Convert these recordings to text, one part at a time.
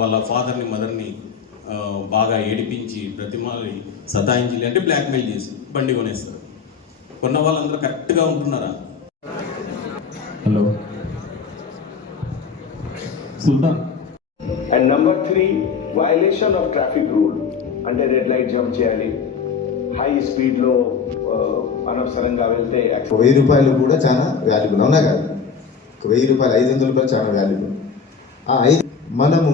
వాళ్ళ ఫాదర్ని మదర్ని బాగా ఏడిపించి ప్రతిమాలి సతాయించి అంటే బ్లాక్మెయిల్ చేసి బండి కొనేస్తారు. కొన్న వాళ్ళందరూ కరెక్ట్గా ఉంటున్నారా? Hello Sultan. And number 3, violation of traffic rule. అంటే రెడ్ లైట్ జంప్ చేయాలి, హై స్పీడ్లో అనవసరంగా వెళ్తే. 1000 రూపాయలు కూడా చాలా వాల్యుబుల్, అవునా కాదు? 1000 రూపాయలు, 500 రూపాయలు చాలా వాల్యుబుల్. మనము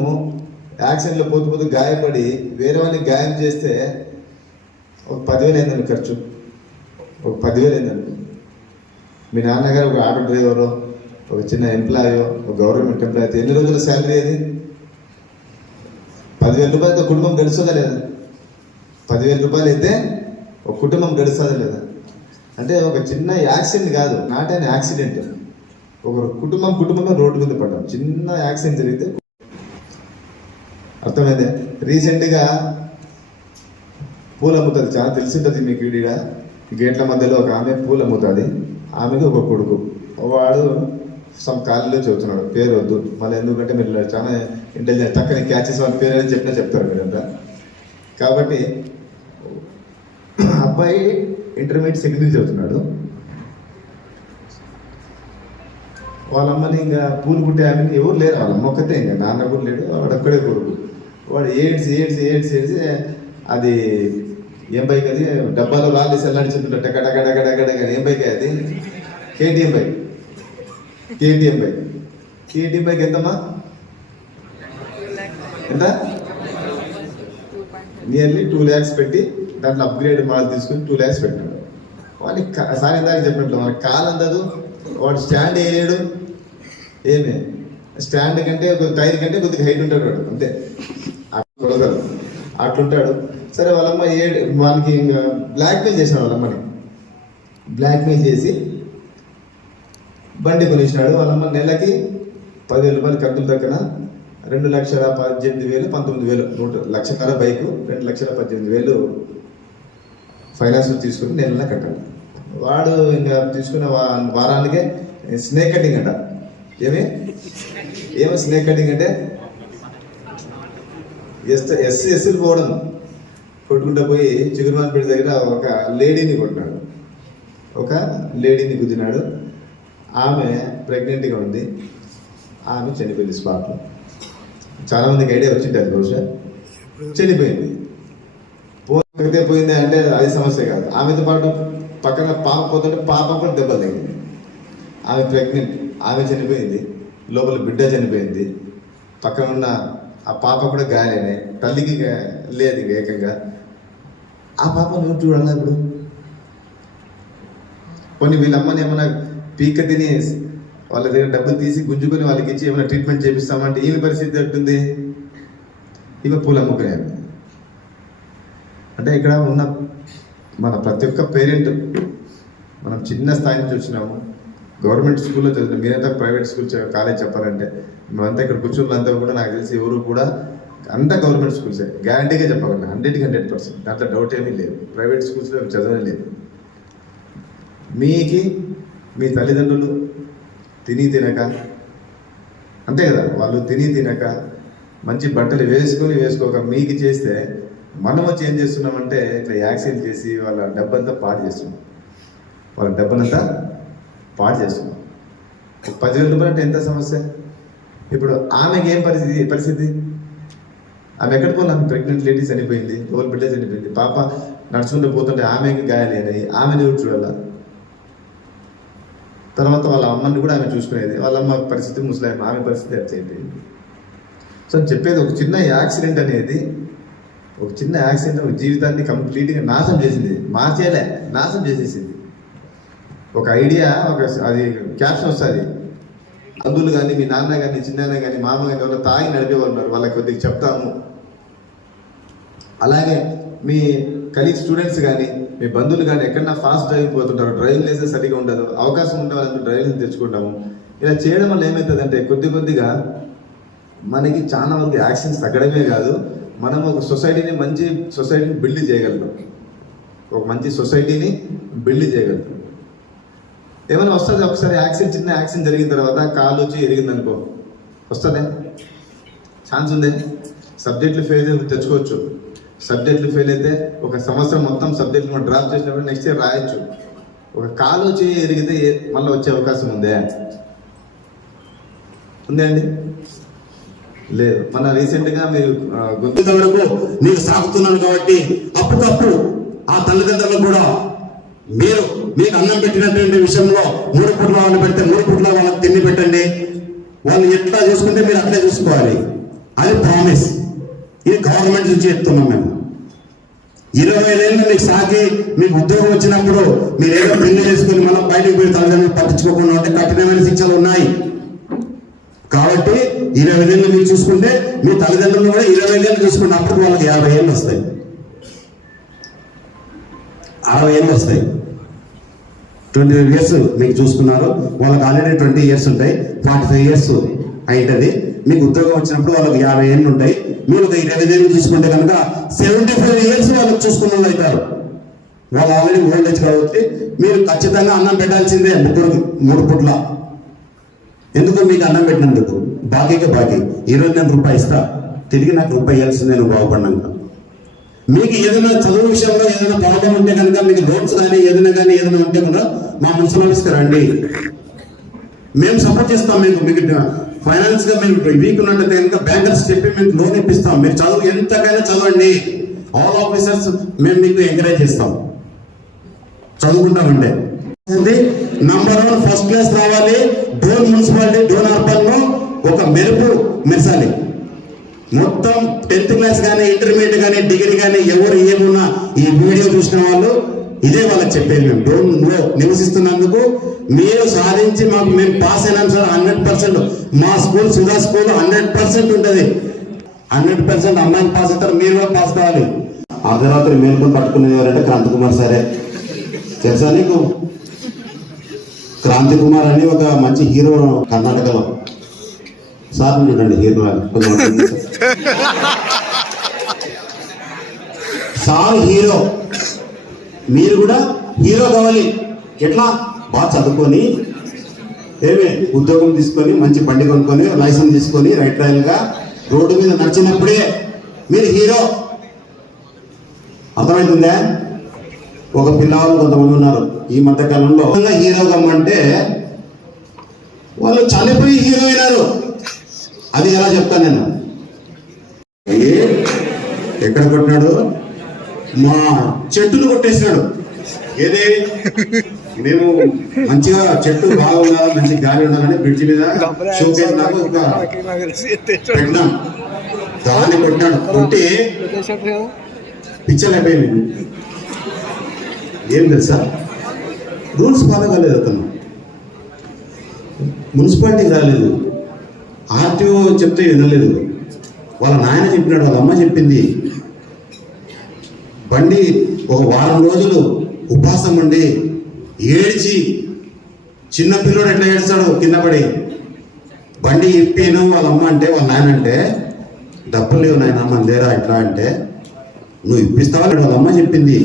యాక్సిడెంట్లో పోతూ గాయపడి వేరే వాడిని గాయం చేస్తే ఒక 10,000 అయిందండి ఖర్చు. ఒక 10,000 అయిందండి. మీ నాన్నగారు ఒక ఆటో డ్రైవరో, ఒక చిన్న ఎంప్లాయో, ఒక గవర్నమెంట్ ఎంప్లాయ్ అయితే ఎన్ని రోజుల శాలరీ అది? 10,000 రూపాయలతో కుటుంబం గడుస్తుందా లేదా? 10,000 రూపాయలు అయితే ఒక కుటుంబం గడుస్తుందా లేదా? అంటే ఒక చిన్న యాక్సిడెంట్ కాదు, నాట్ అన్ యాక్సిడెంట్. ఒక కుటుంబంలో రోడ్డు మీద పడ్డాం, చిన్న యాక్సిడెంట్ జరిగితే. అర్థమైందే? రీసెంట్గా పూలు అమ్ముతుంది, చాలా తెలిసింటుంది మీకు. వీడిగా గేట్ల మధ్యలో ఒక ఆమె పూలు అమ్ముతుంది. ఆమెకి ఒక కొడుకు, వాడు సమ్ కాలేజీలో చదువుతున్నాడు. పేరు వద్దు మళ్ళీ, ఎందుకంటే మీరు చాలా ఇంటెలిజెంట్, తక్కని క్యాచెస్ వాళ్ళ పేరు అని చెప్పినా చెప్తారు మీరంతా. కాబట్టి అబ్బాయి ఇంటర్మీడియట్ సెకండ్ ఇయర్ చదువుతున్నాడు. వాళ్ళ అమ్మని ఇంకా పూలు కుట్టే ఆమెకి ఎవరు లేరు, వాళ్ళ అమ్మ ఒక్కతే, ఇంకా నాన్న కూడా లేడు, వాడు ఒక్కడే కొడుకు. వాడు ఏడ్చి అది ఏం బైక్ అది, డబ్బాలో రాలేసి నడిచింటుంట టకటకటకటకట. ఏం బైక్ అది? KTM bike. కేటీఎం బైక్ ఎంతమ్మా? ఎంత? నియర్లీ 2 lakhs పెట్టి దాంట్లో అప్గ్రేడ్ మోడల్ తీసుకుని 2 lakhs పెట్టినాడు. వాడికి సార్ ఇందాక చెప్పినట్లు వాడికి కాలు అందదు, వాడు స్టాండ్ వేయలేడు. ఏమే స్టాండ్ కంటే టైర్ కంటే కొద్దిగా హైట్ ఉంటాడు వాడు, అంతే. కొడగలరు అట్లుంటాడు. సరే వాళ్ళమ్మ వాళ్ళకి ఇంకా బ్లాక్మెయిల్ చేసినాడు. వాళ్ళమ్మని బ్లాక్మెయిల్ చేసి బండి కొనిచ్చినాడు. వాళ్ళమ్మ నెలకి 10,000 రూపాయలు ఖర్చులు దక్కన 2,18,000, 19,000, 1,00,000 బైకు, 2,18,000 ఫైనాన్స్ తీసుకుని నెలలా కట్టాలి. వాడు ఇంకా తీసుకున్న వారానికే స్నేక్ కటింగ్ అంట. ఏమో స్నేక్ కటింగ్ అంటే ఎస్సీలు పోవడం, కొట్టుకుంటూ పోయి చిగురుమాన్పేట దగ్గర ఒక లేడీని కొట్టినాడు, ఒక లేడీని గుద్దినాడు. ఆమె ప్రెగ్నెంట్గా ఉంది, ఆమె చనిపోయింది స్పాట్లో. చాలా మందికి ఐడియా వచ్చింది, అది బహుశా చనిపోయింది. పోయింది అంటే అది సమస్య కాదు. ఆమెతో పాటు పక్కన పాప పోతుంటే పాప కూడా దెబ్బలు తగ్గింది. ఆమె ప్రెగ్నెంట్, ఆమె చనిపోయింది, లోపల బిడ్డ చనిపోయింది, పక్కన ఉన్న ఆ పాప కూడా గాయలేనాయి, తల్లికి లేదు ఇక ఏకంగా. ఆ పాప నువ్వు చూడాలా ఇప్పుడు? కొన్ని వీళ్ళమ్మని ఏమన్నా పీక తిని వాళ్ళ దగ్గర డబ్బులు తీసి గుంజుకొని వాళ్ళకి ఇచ్చి ఏమైనా ట్రీట్మెంట్ చేపిస్తామంటే ఈమె పరిస్థితి ఎట్టుంది? ఈమె పూలు అమ్ముకునేది. అంటే ఇక్కడ ఉన్న మన ప్రతి ఒక్క పేరెంట్, మనం చిన్న స్థాయి నుంచి వచ్చినాము, గవర్నమెంట్ స్కూల్లో చదువుతాం. మీరంతా ప్రైవేట్ స్కూల్ కాలేజ్ చెప్పాలంటే మేమంతా ఇక్కడ కూర్చున్నంతా కూడా నాకు తెలిసి ఎవరు కూడా అంతా గవర్నమెంట్ స్కూల్సే, గ్యారంటీగా చెప్పగలను, 100% దాంట్లో డౌట్ ఏమీ లేదు. ప్రైవేట్ స్కూల్స్లో చదవనే లేదు. మీ తల్లిదండ్రులు తినక, అంతే కదా, వాళ్ళు తినక మంచి బట్టలు వేసుకోక మీకు చేస్తే మనం వచ్చి ఏం చేస్తున్నామంటే ఇట్లా యాక్సిడెంట్ చేసి వాళ్ళ డబ్బంతా పాడు చేస్తున్నాం. 10,000 రూపాయలు అంటే ఎంత సమస్య? ఇప్పుడు ఆమెకి ఏం పరిస్థితి? ఆమె ఎక్కడ పోవాలి? ఆమె ప్రెగ్నెంట్ లేడీ చనిపోయింది, లోపల బిడ్డ చనిపోయింది, పాప నడుచుకుంటూ పోతుంటే ఆమెకి గాయాలైనాయి, ఆమెని ఎవరు చూడాలా? తర్వాత వాళ్ళ అమ్మని కూడా ఆమె చూసుకునేది. వాళ్ళ అమ్మ పరిస్థితి ముసలాయమ్మ, ఆమె పరిస్థితి ఎట్లా అయిపోయింది? సో చెప్పేది, ఒక చిన్న యాక్సిడెంట్ అనేది, ఒక జీవితాన్ని కంప్లీట్గా నాశనం చేసింది. నాశనం చేసేసింది. ఒక ఐడియా, అది క్యాప్షన్ వస్తుంది, బంధువులు కానీ, మీ నాన్న కానీ, చిన్నాన్న కానీ, మామ కానీ ఎవరో తాగి నడిపేవాళ్ళు ఉన్నారు, వాళ్ళకి కొద్దిగా చెప్తాము. అలాగే మీ కలీగ్ స్టూడెంట్స్ కానీ, మీ బంధువులు కానీ ఎక్కడన్నా ఫాస్ట్ డ్రైవింగ్ పోతుంటారు, డ్రైవింగ్ లైసెన్స్ సరిగా ఉండదు, అవకాశం ఉండే వాళ్ళని డ్రైవింగ్ తెచ్చుకుంటాము. ఇలా చేయడం వల్ల ఏమవుతుందంటే కొద్దిగా మనకి చాలా వరకు యాక్సిడెంట్స్ తగ్గడమే కాదు, మనం ఒక మంచి సొసైటీని బిల్డ్ చేయగలుగుతాం. ఏమైనా వస్తుంది? ఒకసారి చిన్న యాక్సిడెంట్ జరిగిన తర్వాత కాలు వచ్చి ఎరిగిందనుకో, వస్తుంది. ఛాన్స్ ఉంది. సబ్జెక్టులు ఫెయిల్ అయితే తెచ్చుకోవచ్చు. సబ్జెక్టులు ఫెయిల్ అయితే ఒక సంవత్సరం మొత్తం సబ్జెక్టులు డ్రాప్ చేసినప్పుడు నెక్స్ట్ ఇయర్ రాయొచ్చు. ఒక కాలు చేయి ఎరిగితే మళ్ళీ వచ్చే అవకాశం ఉందే అండి? లేదు. మన రీసెంట్గా మీరు వరకు నేను సాగుతున్నాను కాబట్టి అప్పటికప్పుడు ఆ తల్లిదండ్రులు కూడా మీకు అన్నం పెట్టినటువంటి విషయంలో 3 పూట్ల వాళ్ళు పెడితే 3 పూట్ల వాళ్ళకి తిండి పెట్టండి. వాళ్ళు ఎట్లా చూసుకుంటే మీరు అట్లే చూసుకోవాలి. అది ప్రామిస్. ఇది గవర్నమెంట్ నుంచి చెప్తున్నాం మేము. 25 ఏళ్ళు మీకు సాకి మీకు ఉద్యోగం వచ్చినప్పుడు మీరు ఏదో పెళ్లి చేసుకుని మనం బయటకు పోయి తల్లిదండ్రులు పట్టించుకోకుండా ఉంటే కఠినమైన శిక్షలు ఉన్నాయి. కాబట్టి 25 ఏళ్ళు మీరు చూసుకుంటే మీ తల్లిదండ్రులు కూడా 25 ఏళ్ళు చూసుకుంటే అప్పుడు వాళ్ళకి 50 ఏళ్ళు వస్తాయి, 60 ఏళ్ళు వస్తాయి. 25 ఇయర్స్ మీకు చూసుకున్నారు, వాళ్ళకి ఆల్రెడీ 20 ఇయర్స్ ఉంటాయి. 45 ఇయర్స్ అయింటది. మీకు ఉద్యోగం వచ్చినప్పుడు వాళ్ళకి 50 ఏళ్ళు ఉంటాయి. మీరు ఒక 25 ఏళ్ళు చూసుకుంటే కనుక 75 ఇయర్స్ వాళ్ళకి చూసుకున్న వాళ్ళు అవుతారు. వాళ్ళు ఆల్రెడీ ఓల్డ్ ఏజ్ కాబట్టి మీరు ఖచ్చితంగా అన్నం పెట్టాల్సిందే 3 పూట్ల. ఎందుకు? మీకు అన్నం పెట్టినందుకు బాకీకే బాకీ. ఈరోజు నేను రూపాయి ఇస్తా, తిరిగి నాకు రూపాయి ఇవ్వాల్సిందే నేను బాగుపడినాక. మీకు ఏదైనా చదువు విషయంలో ఏదైనా ప్రాబ్లం ఉంటే కనుక మీకు లోన్స్ కానీ ఏదైనా ఉంటే కనుక మా మున్సిపల్ ఆఫీస్కి రండి, మేము సపోర్ట్ చేస్తాం. మీకు ఫైనాన్స్ గా మీకు వీక్ ఉన్నట్లయితే కనుక బ్యాంకర్స్ చెప్పి మీకు లోన్ ఇప్పిస్తాం. మీరు చదువు ఎంతకైనా చదవండి. ఆల్ ఆఫీసర్స్ మేము మీకు ఎంకరేజ్ చేస్తాం. చదువుకుంటామంటే నంబర్ 1 ఫస్ట్ క్లాస్ రావాలి. డోన్ మున్సిపాలిటీ డోన్ అర్బన్ లో ఒక మెరసాలి. మొత్తం 10th క్లాస్ కానీ ఇంటర్మీడియట్ కానీ డిగ్రీ కానీ ఎవరు ఏమున్నా ఈ వీడియో చూసిన వాళ్ళు ఇదే వాళ్ళకి చెప్పేది. మేము డోన్ లో నివసిస్తున్నందుకు మీరు సాధించి మేము పాస్ అయినాం సార్ 100%. మా స్కూల్ సుధా స్కూల్ 100% ఉంటుంది. 100% అమ్మాయిని పాస్ అవుతారు, మీరు కూడా పాస్ కావాలి. అర్ధరాత్రి మేల్కొని పట్టుకునేది ఎవరంటే క్రాంతి కుమార్ సరే. తెలుసా నీకు? క్రాంతి కుమార్ అని ఒక మంచి హీరో కర్ణాటకలో. సార్ చూడండి హీరో సార్ హీరో. మీరు కూడా హీరో కావాలి. ఎట్లా? బాగా చదువుకొని ఉద్యోగం తీసుకొని మంచి బండి కొనుక్కొని లైసెన్స్ తీసుకొని రైట్ గా రోడ్డు మీద నడిచినప్పుడే మీరు హీరో. అర్థమవుతుందా? ఒక పిల్లవాళ్ళు కొంతమంది ఉన్నారు ఈ మధ్య కాలంలో హీరో కమ్మంటే వాళ్ళు చనిపోయి హీరో అయినారు. అది ఎలా చెప్తాను నేను. ఎక్కడ కొట్టినాడు? మా చెట్టును కొట్టేసినాడు. ఏది? మేము మంచిగా చెట్టు బాగుందా మంచి గాలి ఉండాలని బ్రిడ్జి మీద షోకేస్ నాకు ఒక పెట్టినాం. దాన్ని కొట్టినాడు. కొట్టి పిక్చర్ అయిపోయింది. ఏం తెలుసా? రూల్స్ ఫాలో కాలేదు అతను. మున్సిపాలిటీకి రాలేదు, ఆర్టీఓ చెప్తే వినలేదు, వాళ్ళ నాయన చెప్పినాడు, వాళ్ళ అమ్మ చెప్పింది. బండి ఒక వారం రోజులు ఉపాసం ఉండి ఏడ్చి, చిన్న పిల్లోడు ఎట్లా ఏడ్చాడు కింద పడి. బండి ఇప్పాను వాళ్ళ అమ్మ అంటే వాళ్ళ నాయన అంటే డబ్బులు లేవు నాయన మన దగ్గర ఎట్లా అంటే నువ్వు ఇప్పిస్తావా? వాళ్ళ అమ్మ చెప్పింది.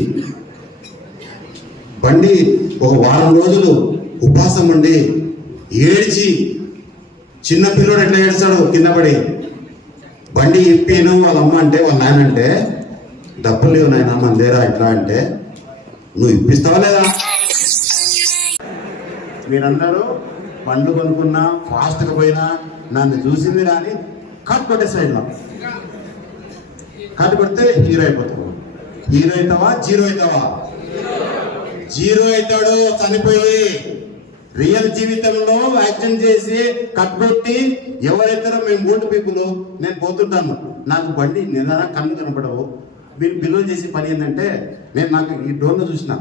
బండి ఒక వారం రోజులు ఉపాసం ఉండి ఏడ్చి, చిన్న పిల్లోడు ఎట్లా ఏడ్చాడు కింద పడి. బండి ఇప్పాను వాళ్ళ అమ్మ అంటే వాళ్ళ నాయన అంటే డబ్బులు లేవు నాయన మన దగ్గర ఎట్లా అంటే నువ్వు ఇప్పిస్తావా లేదా? మీరందరూ పండ్లు కొనుక్కున్నా ఫాస్ట్గా పోయినా నన్ను చూసింది కానీ కట్ కొట్టేసాడు. కట్ కొడితే హీరో అయిపోతావు. హీరో అవుతావా జీరో అవుతావా? జీరో అవుతాడు చనిపోయి. రియల్ జీవితంలో యాక్షన్ చేసి కట్టుబెట్టి ఎవరైతారో మేము ఓటు పీపులు. నేను పోతుంటాను, నాకు బండి నిన్న కన్ను కనపడవు. మీరు బిల్లులు చేసి పని ఏంటంటే నాకు ఈ డ్రోన్ చూసిన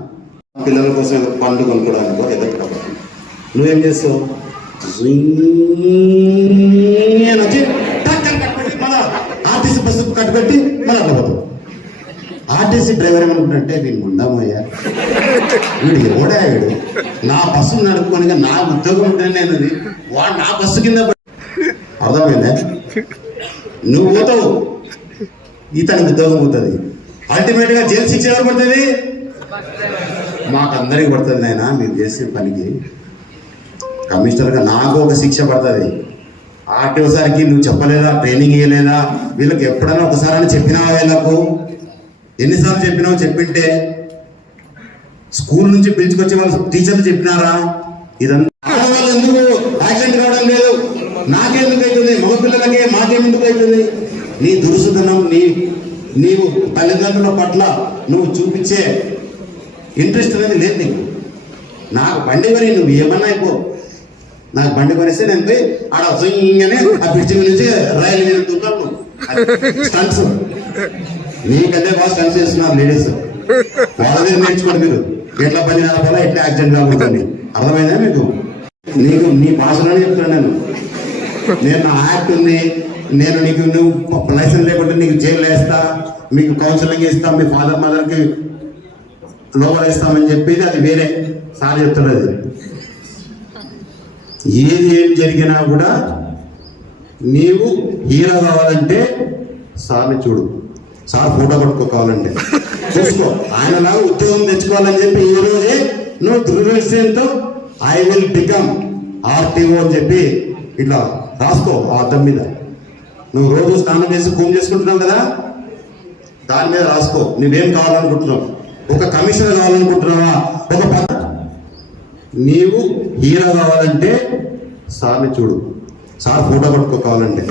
పిల్లల కోసం పండ్లు కొనుక్కోవడానికి ఎదురు. నువ్వేం చేస్తావు? వచ్చి ఆర్టీసీ బస్సు కట్టుబెట్టి మళ్ళీ అట్లా పోతావు. ఆర్టీసీ డ్రైవర్ ఏమనుకుంటే వీళ్ళు ఉందామయ్యా, వీడు ఎవడాడు నా బస్సు నడుపుకొని నా ఉద్యోగం ఉంటే వాడు నా బస్సు కింద. అర్థమైందా? నువ్వు పోతావు, ఇతని ఉద్యోగం పోతుంది. అల్టిమేట్ గా జైలు శిక్ష ఎవరు పడుతుంది? మాకందరికి పడుతుంది నాయన. మీరు చేసే పనికి కమిషనర్గా నాకు ఒక శిక్ష పడుతుంది. ఆర్టీఓ సార్కి నువ్వు చెప్పలేదా, ట్రైనింగ్ ఇవ్వలేదా, వీళ్ళకి ఎప్పుడైనా ఒకసారి అని చెప్పినావా? వీళ్ళకు ఎన్నిసార్లు చెప్పినావు? చెప్పింటే స్కూల్ నుంచి పిలుచుకొచ్చి వాళ్ళు టీచర్లు చెప్పినారా? ఇదంతా ఆడవాళ్ళు ఎందుకు యాక్సిడెంట్ కావడం లేదు? నాకెందుకు అవుతుంది? మగపిల్లలకే మాకెందుకు అవుతుంది? నీ దురుసుతనం, నీవు తల్లిదండ్రుల పట్ల నువ్వు చూపించే ఇంట్రెస్ట్ అనేది లేదు నీకు. నాకు బండి కొని నువ్వు ఏమన్నా అయిపో, నాకు బండి కొనిస్తే నేను పోయి ఆడ ఇంకనే ఆ బ్రిడ్జి నుంచి రైలు మీద దూకాను. స్టంట్స్ నీకంటే బాగా స్టంట్స్ చేస్తున్నారు లేడీస్. వాళ్ళ దగ్గర నేర్చుకోండి మీరు, ఎట్లా బండి నడపాలా, ఎట్లా యాక్సిడెంట్ కాకూడదని. అర్థమైందా మీకు? నీ భాషలోనే చెప్తున్నాను నేను నా యాక్ట్ ఉంది. నేను నీకు నువ్వు లైసెన్స్ లేకుంటే నీకు జైలు వేస్తా, మీకు కౌన్సిలింగ్ ఇస్తాం, మీ ఫాదర్ మదర్కి లోపల ఇస్తామని చెప్పేది అది వేరే సార్ చెప్తాడు. అది ఏం జరిగినా కూడా నీవు హీరో కావాలంటే సార్ని చూడు, సార్ ఫోటో పట్టుకోవాలంటే చూసుకో. ఆయనలాగా ఉద్యోగం తెచ్చుకోవాలని చెప్పి ఈ రోజే నువ్వు దృఢనిశ్చయంతో ఐ విల్ బికమ్ ఆర్టీఓ అని చెప్పి ఇట్లా రాసుకో ఆ అద్దం మీద. నువ్వు రోజు స్నానం చేసి కూమ్ చేసుకుంటున్నావు కదా, దాని మీద రాసుకో నువ్వేం కావాలనుకుంటున్నావు. ఒక కమిషనర్ కావాలనుకుంటున్నావా? నీవు హీరో కావాలంటే సార్ని చూడు, సార్ ఫోటో పట్టుకోవాలంటే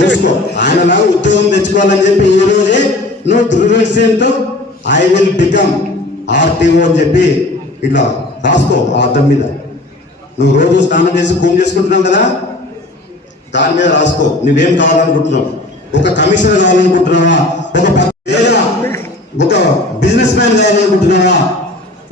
చూసుకో. ఆయనలాగా ఉద్యోగం తెచ్చుకోవాలని చెప్పి ఈ రోజే నువ్వు దృఢనిశ్చయంతో ఐ విల్ బికమ్ ఆర్టీఓ అని చెప్పి ఇట్లా రాసుకో ఆ అద్దం మీద. నువ్వు రోజు స్నానం చేసి కూమ్ చేసుకుంటున్నావు కదా, దాని మీద రాసుకో నువ్వేం కావాలనుకుంటున్నావు. ఒక కమిషనర్ కావాలనుకుంటున్నావా? ఒక బిజినెస్ మ్యాన్ కావాలనుకుంటున్నావా?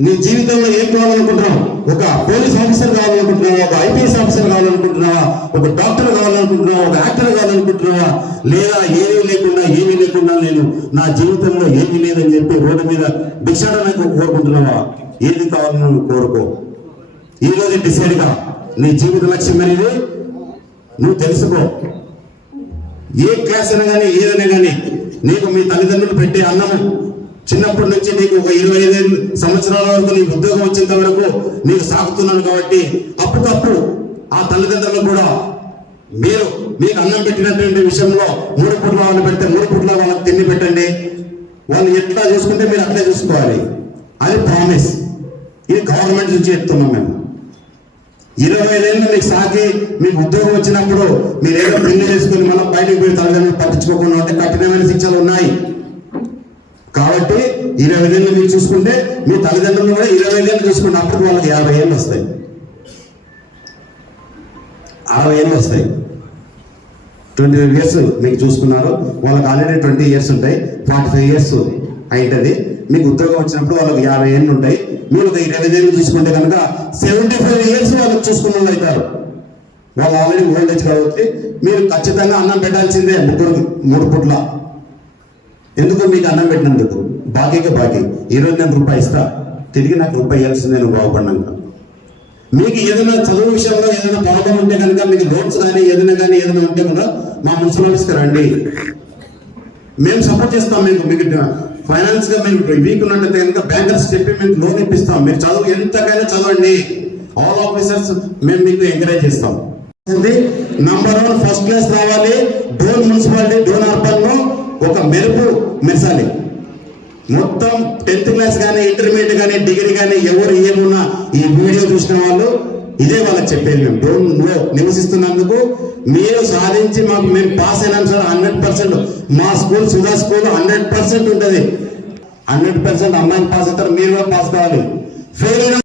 నీ జీవితంలో ఏం కావాలనుకుంటున్నావు? ఒక పోలీస్ ఆఫీసర్ కావాలనుకుంటున్నావా? ఒక ఐపీఎస్ ఆఫీసర్ కావాలనుకుంటున్నావా? ఒక డాక్టర్ కావాలనుకుంటున్నావా? ఒక యాక్టర్ కావాలనుకుంటున్నావా? లేదా ఏమీ లేకుండా నేను నా జీవితంలో ఏమీ లేదని చెప్పి రోడ్డు మీద భిక్షాటనకు కోరుకుంటున్నావా? ఏది కావాలని నువ్వు కోరుకో. ఈ రోజు డిసైడ్ గా నీ జీవిత లక్ష్యం అనేది నువ్వు తెలుసుకో. ఏ క్లాస్ అయినా కానీ ఏదైనా కానీ నీకు మీ తల్లిదండ్రులు పెట్టే అన్నము చిన్నప్పటి నుంచి నీకు ఒక 25 సంవత్సరాల వరకు నీకు ఉద్యోగం వచ్చేంత వరకు నీకు సాగుతున్నాను కాబట్టి అప్పటికప్పుడు ఆ తల్లిదండ్రులకు కూడా మీరు మీకు అన్నం పెట్టినటువంటి విషయంలో 3 పూట్ల వాళ్ళు పెడితే 3 పూట్ల వాళ్ళకి తిండి పెట్టండి. వాళ్ళు ఎట్లా చూసుకుంటే మీరు అట్లే చూసుకోవాలి. అది ప్రామిస్. ఇది గవర్నమెంట్ నుంచి చెప్తున్నాం మేము. 25 ఏళ్ళు మీకు సాకి మీకు ఉద్యోగం వచ్చినప్పుడు మీరు ఏదో పెళ్లి చేసుకుని మనం బయటకు పోయి తల్లిదండ్రులు పట్టించుకోకుండా ఉంటే కఠినమైన శిక్షలు ఉన్నాయి. కాబట్టి 25 ఏళ్ళు మీరు చూసుకుంటే మీ తల్లిదండ్రులు కూడా 25 ఏళ్ళు చూసుకుంటే అప్పుడు వాళ్ళకి 50 ఏళ్ళు వస్తాయి, 60 ఏళ్ళు వస్తాయి. 25 ఇయర్స్ మీకు చూసుకున్నారు, వాళ్ళకి ఆల్రెడీ 20 ఇయర్స్ ఉంటాయి. 45 ఇయర్స్ అయింటది. మీకు ఉద్యోగం వచ్చినప్పుడు వాళ్ళకి 50 ఏళ్ళు ఉంటాయి. మీరు ఒక 20 ఏళ్ళు చూసుకుంటే కనుక 75 ఇయర్స్ వాళ్ళకి చూసుకున్న వాళ్ళు అవుతారు. వాళ్ళు ఆల్రెడీ ఓల్డ్ ఏజ్ కాబట్టి మీరు ఖచ్చితంగా అన్నం పెట్టాల్సిందే 3 పూట్ల. ఎందుకు? మీకు అన్నం పెట్టినందుకు బాకీకి బాకీ. ఈరోజు నేను రూపాయి ఇస్తా, తిరిగి నాకు రూపాయి ఇవ్వాల్సింది నేను బాగుపడినాక. మీకు ఏదైనా చదువు విషయంలో ఏదైనా ప్రాబ్లం ఉంటే కనుక మీకు లోన్స్ కానీ ఏదైనా ఉంటే కూడా మా మున్సిపల్ ఆఫీస్కి రండి, మేము సపోర్ట్ చేస్తాం. మీకు ఫైనాన్స్ గా మీరు వీక్ ఉన్నట్లయితే కనుక బ్యాంకర్స్ చెప్పి మీకు లోన్ ఇప్పిస్తాం. మీరు చదువు ఎంతకైనా చదవండి, ఆల్ ఆఫీసర్స్ మేము మీకు ఎంకరేజ్ చేస్తాం. నంబర్ 1 ఫస్ట్ క్లాస్ రావాలి. డోన్ మున్సిపాలిటీ డోన్ అర్బన్ లో ఒక మెరసాలి. మొత్తం 10th క్లాస్ కానీ ఇంటర్మీడియట్ కానీ డిగ్రీ కానీ ఎవరు ఏమున్నా ఈ వీడియో చూసిన వాళ్ళు ఇదే వాళ్ళకి చెప్పేది. మేము డోన్లో నివసిస్తున్నందుకు మీరు సాధించి మేము పాస్ అయినాం సార్ 100%. మా స్కూల్ సుధా స్కూల్ 100% ఉంటుంది. 100% అమ్మాయిని పాస్ అవుతారు, మీరు కూడా పాస్ కావాలి. ఫెయిల్